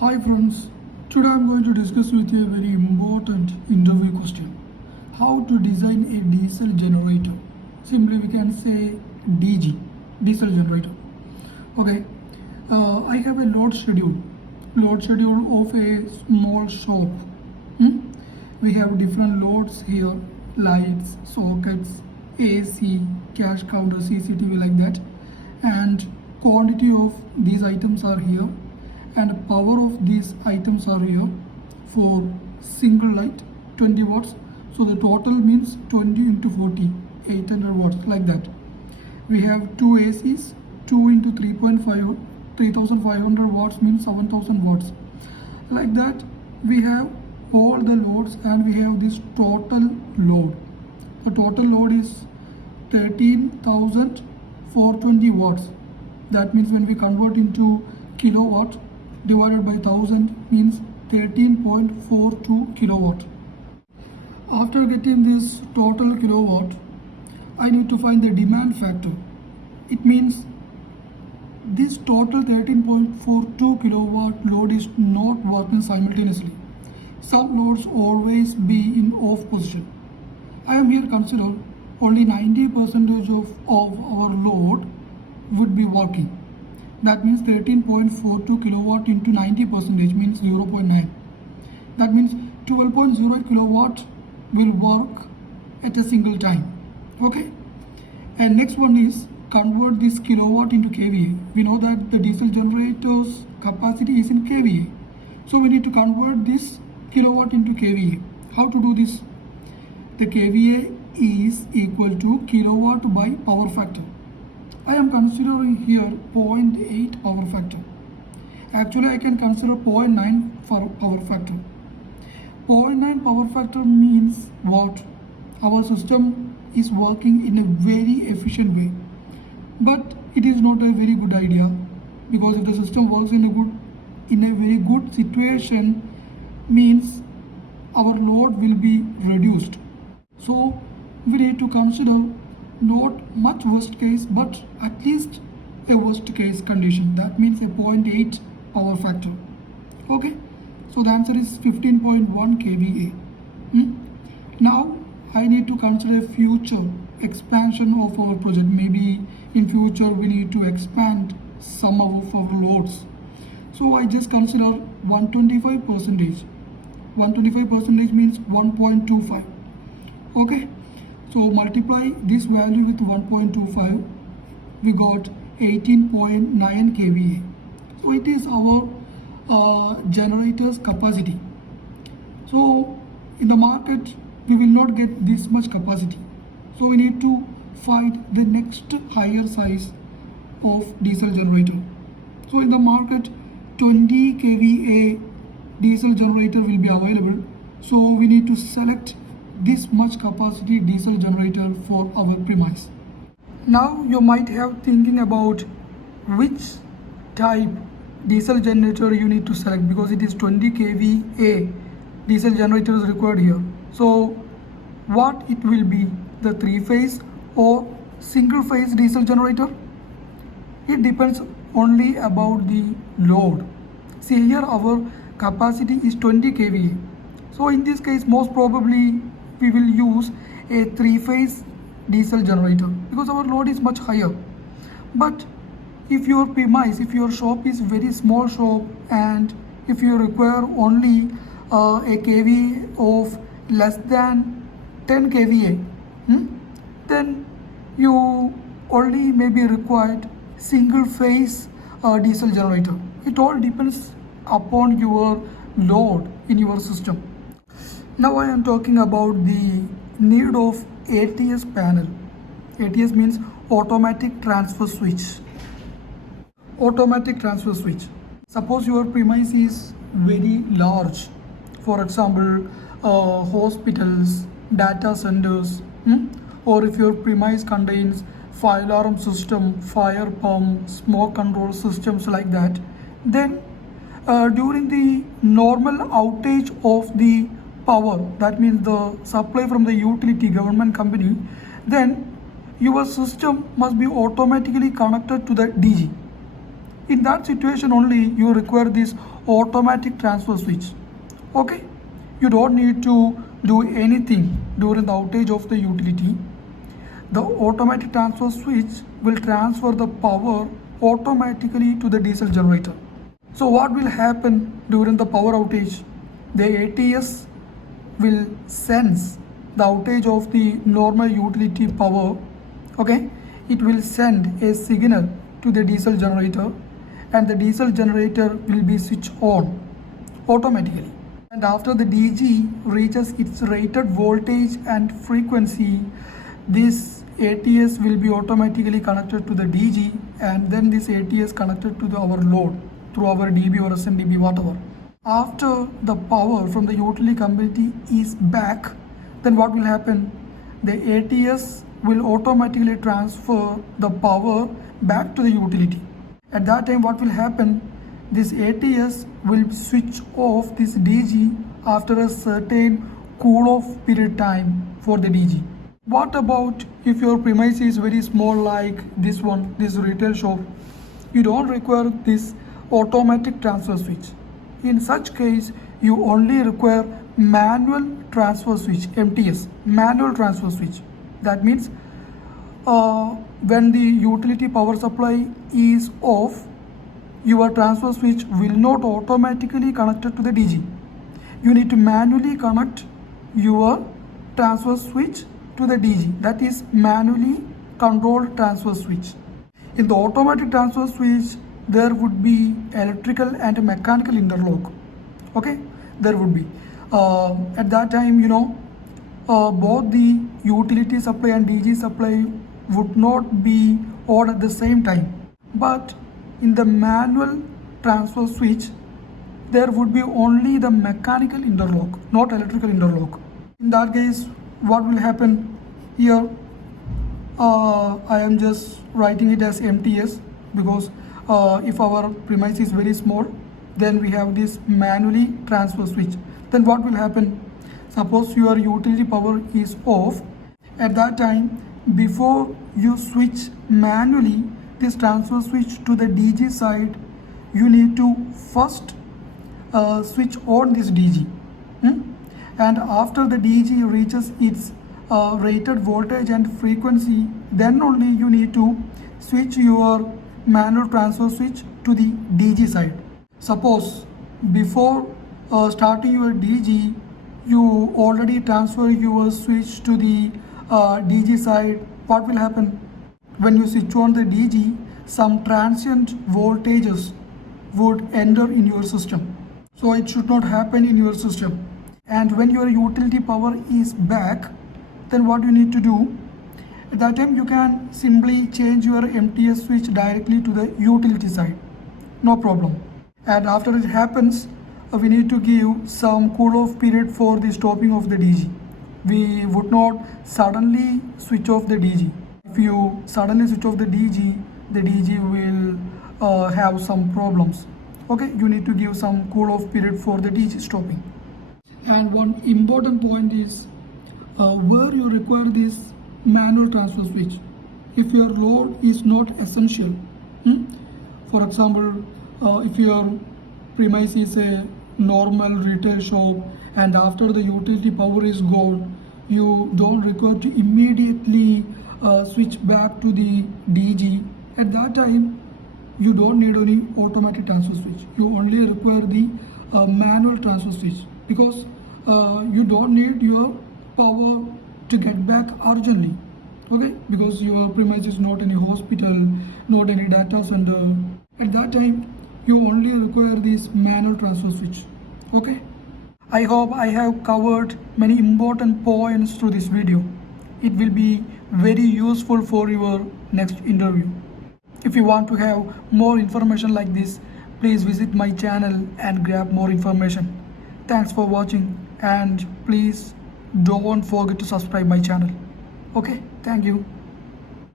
Hi friends, today I'm going to discuss with you a very important interview question. How to design a diesel generator. Simply we can say DG, diesel generator. Okay, I have a load schedule of a small shop. Hmm? We have different loads here, lights, sockets, AC, cash counter, CCTV like that. And quantity of these items are here and power of these items are here for single light 20 watts, so the total means 20 into 40 800 watts like that. We have two ACs, 2 into 3.5 3500 watts means 7000 watts like that. We have all the loads and we have this total load. The total load is 13,420 watts. That means when we convert into kilowatt divided by 1000 means 13.42 kilowatt. After getting this total kilowatt, I need to find the demand factor. It means this total 13.42 kilowatt load is not working simultaneously. Some loads always be in off position. I am here consider only 90% of our load would be working. That means 13.42 kilowatt into 90% means 0.9. That means 12.08 kilowatt will work at a single time. Okay. And next one is convert this kilowatt into kVA. We know that the diesel generator's capacity is in kVA. So we need to convert this kilowatt into kVA. How to do this? The kVA is equal to kilowatt by power factor. I am considering here 0.8 power factor. Actually, I can consider 0.9 for power factor. 0.9 power factor means what? Our system is working in a very efficient way. But it is not a very good idea, because if the system works in a very good situation means our load will be reduced. So we need to consider not much worst case, but at least a worst case condition. That means a 0.8 power factor. Okay, so the answer is 15.1 kVA. Now I need to consider future expansion of our project. Maybe in future we need to expand some of our loads. So I just consider 125%. 125% means 1.25. Okay. So multiply this value with 1.25, we got 18.9 kVA. So it is our generator's capacity. So in the market we will not get this much capacity. So we need to find the next higher size of diesel generator. So in the market 20 kVA diesel generator will be available. So we need to select this much capacity diesel generator for our premise. Now you might have thinking about which type diesel generator you need to select, because it is 20 kVA diesel generator is required here. So what it will be, the 3-phase or single phase diesel generator? It depends only about the load. See here our capacity is 20 kVA. So in this case most probably we will use a 3-phase diesel generator because our load is much higher. But if your premise, if your shop is very small shop and if you require only a kVA of less than 10 kVA, then you only may be required single phase diesel generator. It all depends upon your load in your system. Now I am talking about the need of ATS panel. ATS means automatic transfer switch. Automatic transfer switch. Suppose your premise is very large. For example, hospitals, data centers, or if your premise contains fire alarm system, fire pump, smoke control systems like that, then during the normal outage of the power, that means the supply from the utility government company, then your system must be automatically connected to the DG. In that situation only you require this automatic transfer switch. Okay, you don't need to do anything during the outage of the utility. The automatic transfer switch will transfer the power automatically to the diesel generator. So what will happen during the power outage? The ATS will sense the outage of the normal utility power. Okay, it will send a signal to the diesel generator, and the diesel generator will be switched on automatically. And after the DG reaches its rated voltage and frequency, this ATS will be automatically connected to the DG, and then this ATS connected to our load through our DB or SMDB, whatever. After the power from the utility company is back, then what will happen? The ATS will automatically transfer the power back to the utility. At that time, what will happen? This ATS will switch off this DG after a certain cool off period time for the DG. What about if your premise is very small like this one, this retail shop? You don't require this automatic transfer switch. In such case, you only require manual transfer switch, MTS, manual transfer switch. That means when the utility power supply is off, your transfer switch will not automatically connect to the DG. You need to manually connect your transfer switch to the DG. That is manually controlled transfer switch. In the automatic transfer switch, there would be electrical and mechanical interlock. Okay, there would be. At that time, both the utility supply and DG supply would not be on at the same time. But in the manual transfer switch, there would be only the mechanical interlock, not electrical interlock. In that case, what will happen here? I am just writing it as MTS because if our premise is very small, then we have this manually transfer switch. Then what will happen? Suppose your utility power is off. At that time, before you switch manually this transfer switch to the DG side, you need to first switch on this DG. And after the DG reaches its rated voltage and frequency, then only you need to switch your manual transfer switch to the DG side. Suppose before starting your DG, you already transfer your switch to the DG side. What will happen? When you switch on the DG, some transient voltages would enter in your system. So it should not happen in your system. And when your utility power is back, then what you need to do? At that time, you can simply change your MTS switch directly to the utility side. No problem. And after it happens, we need to give some cool off period for the stopping of the DG. We would not suddenly switch off the DG. If you suddenly switch off the DG will have some problems. Okay, you need to give some cool off period for the DG stopping. And one important point is where you require this manual transfer switch. If your load is not essential, for example, if your premise is a normal retail shop and after the utility power is gone, you don't require to immediately switch back to the DG. At that time, you don't need any automatic transfer switch. You only require the manual transfer switch because you don't need your power to get back urgently. Okay, because your premise is not any hospital, not any data center. At that time, you only require this manual transfer switch. Okay, I hope I have covered many important points through this video. It will be very useful for your next interview. If you want to have more information like this, please visit my channel and grab more information. Thanks for watching, and please don't forget to subscribe my channel. Okay, thank you.